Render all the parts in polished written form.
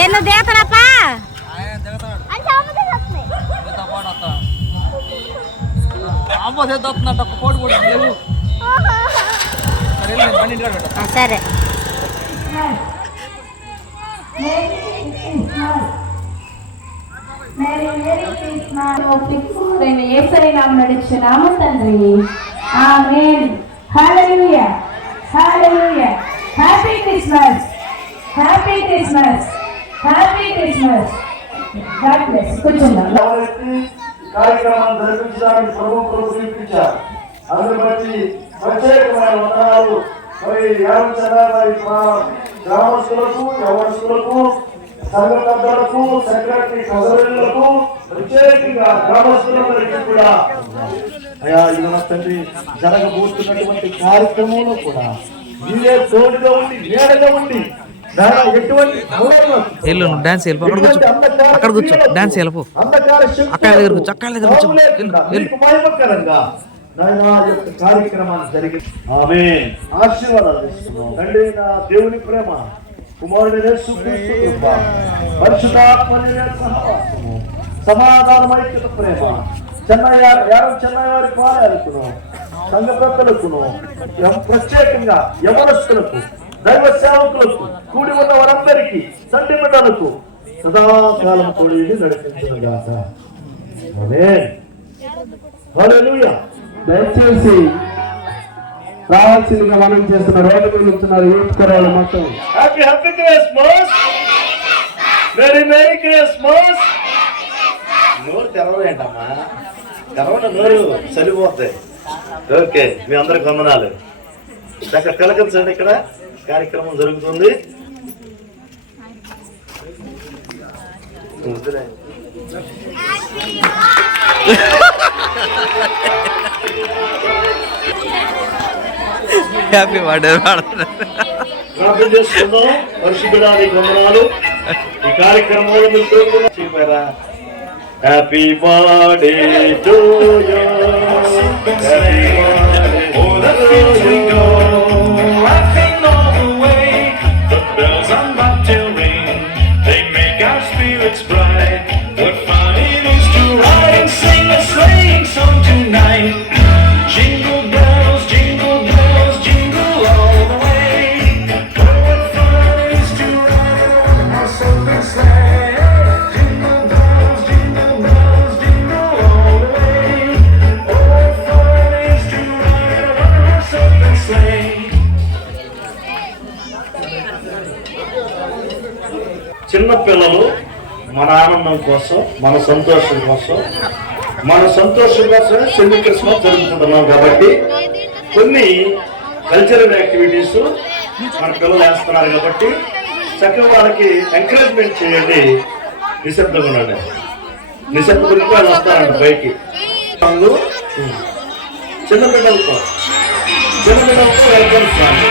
ಏನು ದೇವತನಪ್ಪ సరే నడిచినాము తండ్రి. ఆమేన్. హల్లెలూయా హల్లెలూయా. Happy Christmas happy Christmas happy Christmas. God bless. కూర్చుందాం. కార్యక్రమాన్ని జరిపించడానికి ప్రభుత్వం చూపించారు. అందుని బట్టి ప్రత్యేకమైన వందనాలు మరి యాదవ్ గ్రామస్తులకు యవనస్తులకు సంఘ పెద్దలకు సెక్రటరీ సోదరులకు ప్రత్యేకంగా గ్రామస్తులందరికీ కూడా అయా ఇవాళ తండ్రి జరగబోతున్నటువంటి కార్యక్రమంలో కూడా మీరే తోడుగా ఉండి నేడగా ఉండి డాన్స్ అక్కడ కూర్చో డాన్స్ వెళ్ళిపో అక్కడ దగ్గర కూర్చో అక్కడ దగ్గర మహిమకరంగా కార్యక్రమాన్ని జరిగి ఆమేన్. ఆశీర్వాదాలు తండ్రి దేవుని ప్రేమ కుమారుడు పరిశుద్ధాత్మ సహవాసము సమాధానమైక్యత ప్రేమ చెన్నయ్య వారి కార్యాలకును సంఘ పెద్దలకును ప్రత్యేకంగా యవనస్తులకు దైవ సేవకులకు కూడి ఉన్న వారందరికీ తండ్రి బిడ్డలకు సదాకాలం తోడి నడిపించుగాక. ఆమేన్. హల్లెలూయా. దయచేసి రావాల్సిందిగా మనం చేస్తున్న రోడ్డు మీద ఉంటున్నారు యూత్ కుర్రాళ్ళు మొత్తం. Happy Christmas. Merry Christmas. నోరు తెరవలేంటమ్మా, తెరవడం నోరు చలిపోతాయి. ఓకే, మీ అందరికి వందనాలు. దగ్గర కలకరించండి. ఇక్కడ కార్యక్రమం జరుగుతుంది. హ్యాపీ బర్త్డే ప్రార్థన చేసుకుందాం. పరిశుద్ధుడానికి వందనాలు. ఈ కార్యక్రమంలో మీరు చెప్పారా? Happy birthday to you. Happy చిన్నపిల్లలు మన ఆనందం కోసం, మన సంతోషం కోసమే సెమీ క్రిస్మస్ జరుపుకుంటున్నాం. కాబట్టి కొన్ని కల్చరల్ యాక్టివిటీస్ మన పిల్లలు వేస్తున్నారు. కాబట్టి చక్కగా వాళ్ళకి ఎంకరేజ్మెంట్ చేయండి. నిశ్శబ్దంగా ఉండండి. నిశ్శబ్దంగా వాళ్ళు వస్తారంట పైకి. చిన్నపిల్లలతో వెల్కమ్ సాంగ్.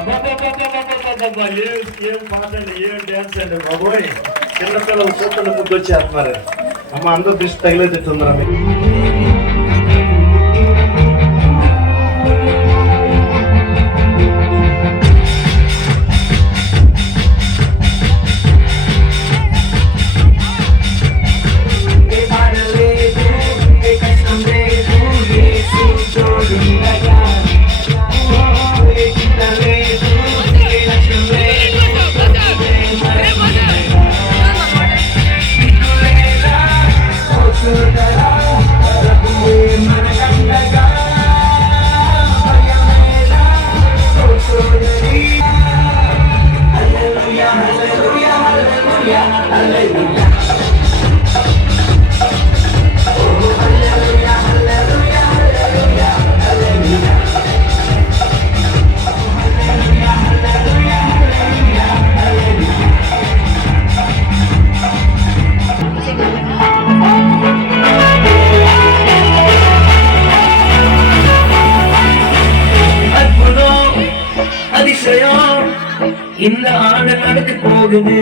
అబ్బబ్బబ్బబ్బబ్బబ్బబ్బబ్బ! ఏం పాట అండి, ఏం డ్యాన్స్ అండి బాబోయ్! చిన్నపిల్లలు చూస్తుంటే ముద్దు వచ్చేస్తున్నారు. అమ్మ అందరూ దృష్టి తగిలేదిట్టున్నారా మీకు? இந்த ஆடு நடக்க போகுது.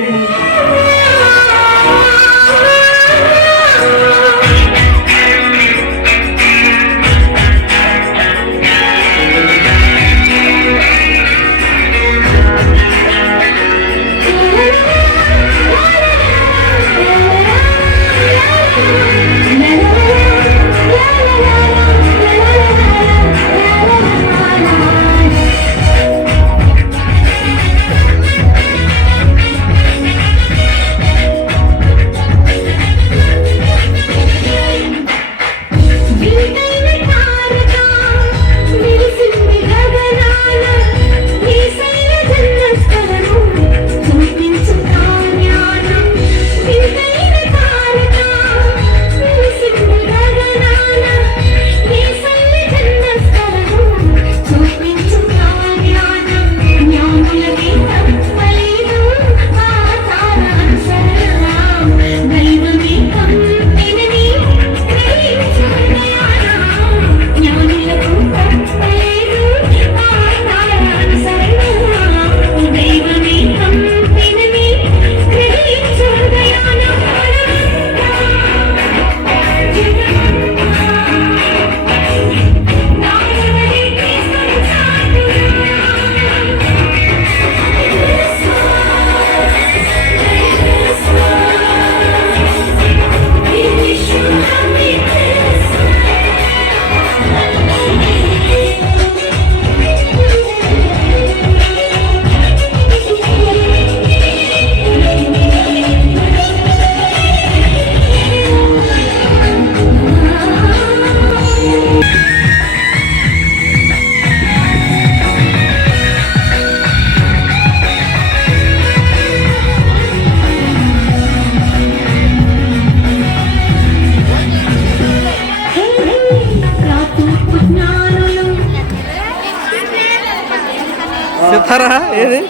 రా ఏది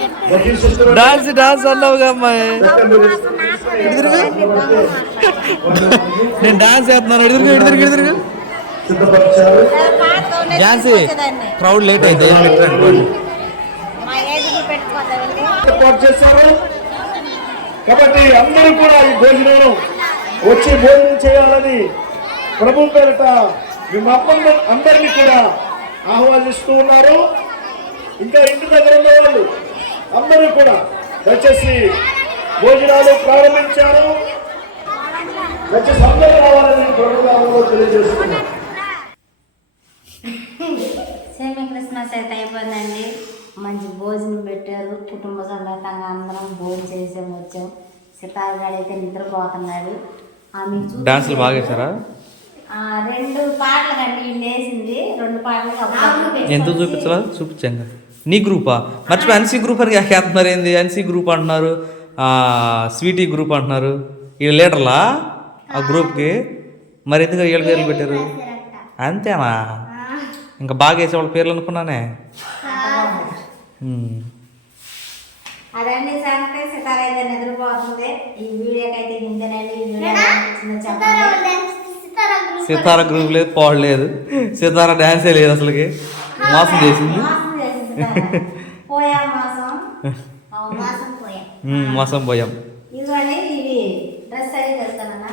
డాన్స్ డాన్స్ అన్నావుగా అమ్మాయి నేను డాన్స్ చేస్తున్నాను ఎదురుగా సిద్ధపరిచారు. ఝాన్సీ క్రౌడ్ లేట్ అయితే ఏర్పాటు చేశారు కాబట్టి అందరూ కూడా ఈ భోజనం వచ్చి భోజనం చేయాలని ప్రభు పేరిట మిమ్మల్ని అందరినీ కూడా ఆహ్వానిస్తూ ఉన్నారు. ఇంకా ఇంటి దగ్గర ఉన్న వాళ్ళు అందరూ కూడా దయచేసి భోజనాలు ప్రారంభించారు. దయచేసి అందరూ రావాలని ప్రభుత్వంలో తెలియజేస్తున్నారు. సేమి క్రిస్మస్ అయితే అయిపోయిందండి. మంచి భోజనం పెట్టారు. కుటుంబ సమేతంగా అందరం భోజనం చేసి వచ్చాం. సితారగాడు అయితే నిద్రపోతున్నాడు. డాన్సులు బాగా వేసారా? 2 పాటలు కండి వీళ్ళు వేసింది. 2 పాటలు ఎంత చూపించాలా చూపించాను. నీ గ్రూపా మర్చిపోయి ఎన్సీ గ్రూప్ అని వేస్తున్నారు. ఏంది ఎన్సీ గ్రూప్ అంటున్నారు, స్వీటీ గ్రూప్ అంటున్నారు. వీళ్ళ లీడర్లా ఆ గ్రూప్కి. మరి ఎందుకు వీళ్ళ పేర్లు పెట్టారు? అంతేనా? ఇంకా బాగా వేసే వాళ్ళ పేర్లు అనుకున్నానే. అదండి సంగతి. సితార అయితే నిద్రపోతుంది. ఈ వీడియోకి అయితే ఇంతేనండి. సితార గ్రూప్ లేదు, పాడు లేదు. సితార డాన్సే లేదు అసలుకి. మోసం చేసింది. మోసం పోయాం. ఇదిగోండి ఇవి డ్రెస్ అది తెలుస్తానన్నా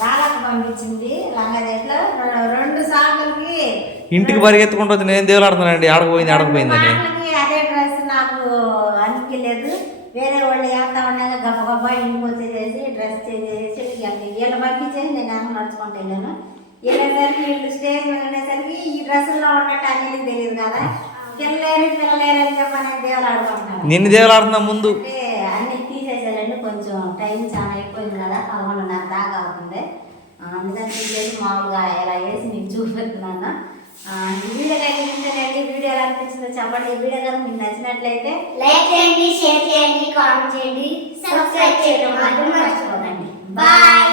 రాళ్ళకు పంపించింది. లంగా చెట్లు 2 సార్లకి ఇంటికి పరిగెత్తుకుంటుంది. నేను దేవులు ఆడుతున్నానండి. ఆడకపోయిందని అదే డ్రెస్ నాకు అనిపించలేదు. వేరే వాళ్ళు వేస్తా ఉండగా గబ్బ గబ్బ ఇంటికి వచ్చేసేసి డ్రెస్ చేసేసి వీళ్ళు పంపించేసి నేను ఏమో నడుచుకుంటూ వెళ్ళాను. వెళ్ళేసరికి వీళ్ళు స్టేజ్ మీద ఉండేసరికి ఈ డ్రెస్సుల్లో ఉన్నట్టు అన్నీ తెలియదు కదా. పిల్లలేరు అని చెప్పని దేవులు ఆడుకుంటున్నాను. నిన్ను దేవులు ఆడుతున్నా ముందు అంటే అన్నీ తీసేసారండి. కొంచెం టైం చాలా అయిపోయింది కదా, 11:30 దాకా అవుతుంది. అందుకని తీసేసి మామూలుగా ఇలా వేసి మీకు చూపెడుతున్నాను. ఈ వీడియో అయితే వీడియో ఎలా అనిపించిందో చెప్పండి. ఈ వీడియో కనుక మీకు నచ్చినట్లయితే లైక్ చేయండి, షేర్ చేయండి, కామెంట్ చేయండి, సబ్స్క్రైబ్ చేయడం మాత్రం మర్చిపోకండి. బాయ్.